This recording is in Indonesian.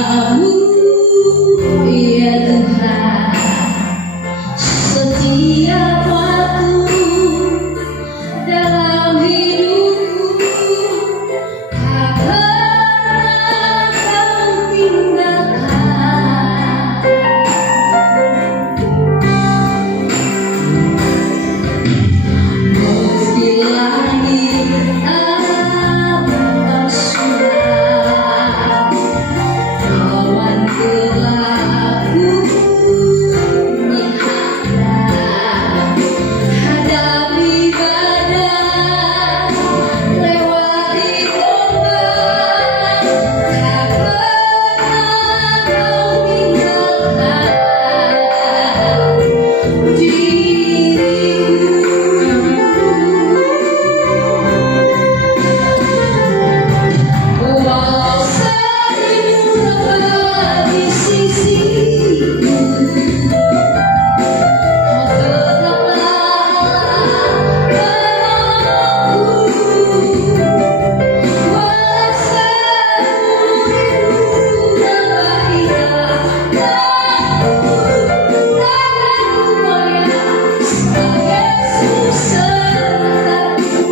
Kamu ya Tuhan, setiap waktu dalam hidupku, tak pernah kau tinggalkan. Meski langit awan suram, awan gelapku menghadap, hadapi badai, lewati ombak, tak pernah kau tinggalkan diriku. Walau seribu lemah di sisiku, kau tetaplah penolongku. Walau seribu lemah hilang takkan ku goyah, sebab Yesus sertaku.